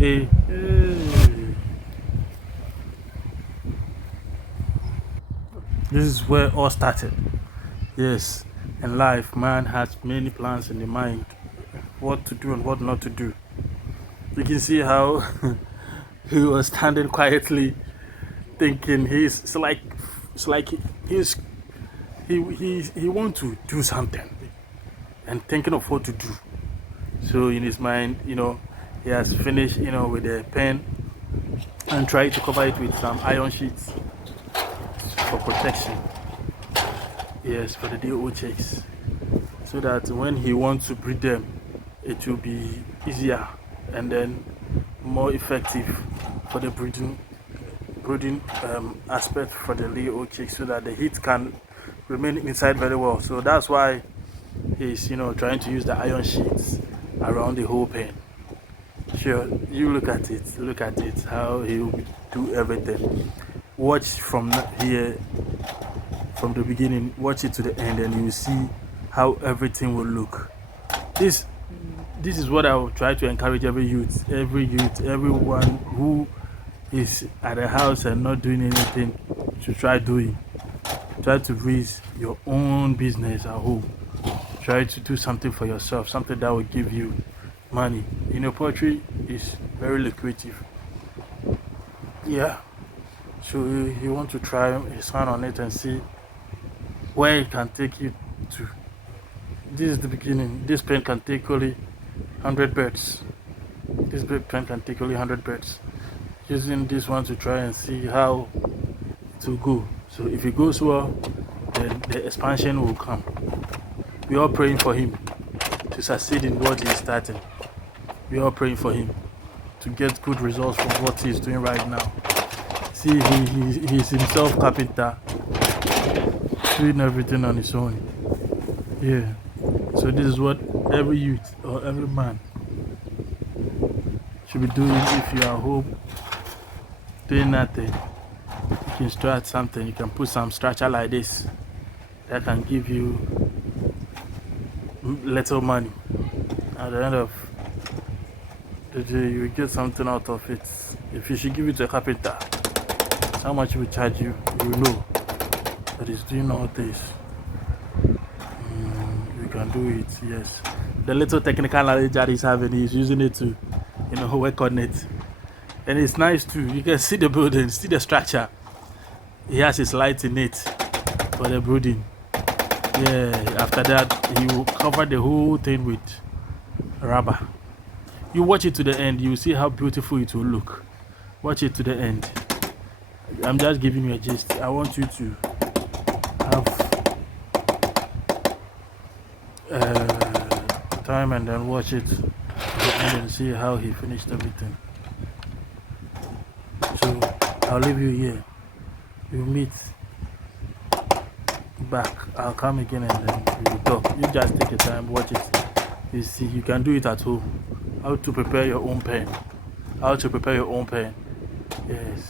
Hey, hey. This is where it all started. Yes, in life, man has many plans in the mind, what to do and what not to do. You can see how he was standing quietly, thinking it's like he's he want to do something and thinking of what to do. So in his mind, he has finished, with a pen and tried to cover it with some iron sheets for protection. Yes, for the DO checks, so that when he wants to breed them, it will be easier and then more effective for the brooding aspect for the Leo chicks, so that the heat can remain inside very well. So that's why he's trying to use the iron sheets around the whole pen. Sure, you look at it, how he will do everything. Watch from here, from the beginning, watch it to the end, and you will see how everything will look. This this is what I will try to encourage everyone who is at a house and not doing anything to try doing. Try to raise your own business at home. Try to do something for yourself, something that will give you money. Poultry is very lucrative. Yeah. So you want to try his hand on it and see where it can take you to. This is the beginning. This pen can take only 100 birds. This pen can take only 100 birds. Using this one to try and see how it will go. So if it goes well, then the expansion will come. We are praying for him to succeed in what he's starting. We are praying for him to get good results from what he's doing right now. See, he's himself carpenter, doing everything on his own. Yeah. So this is what every youth or every man should be doing. If you are home doing nothing, you can start something. You can put some structure like this that can give you little money. At the end of the day, you will get something out of it. If you should give it to a carpenter, how much he will charge you, you know that he's doing all this. You can do it, yes. The little technical knowledge that he's having, he's using it to, work on it. And it's nice too. You can see the building, see the structure. He has his light in it for the brooding. Yeah, after that, he will cover the whole thing with rubber. You watch it to the end, you will see how beautiful it will look. Watch it to the end. I'm just giving you a gist. I want you to have time and then watch it to the end and see how he finished everything. So I'll leave you here. We'll meet back. I'll come again and then we will talk. You just take your time, watch it. You see, you can do it at home. How to prepare your own pen. How to prepare your own pen. Yes.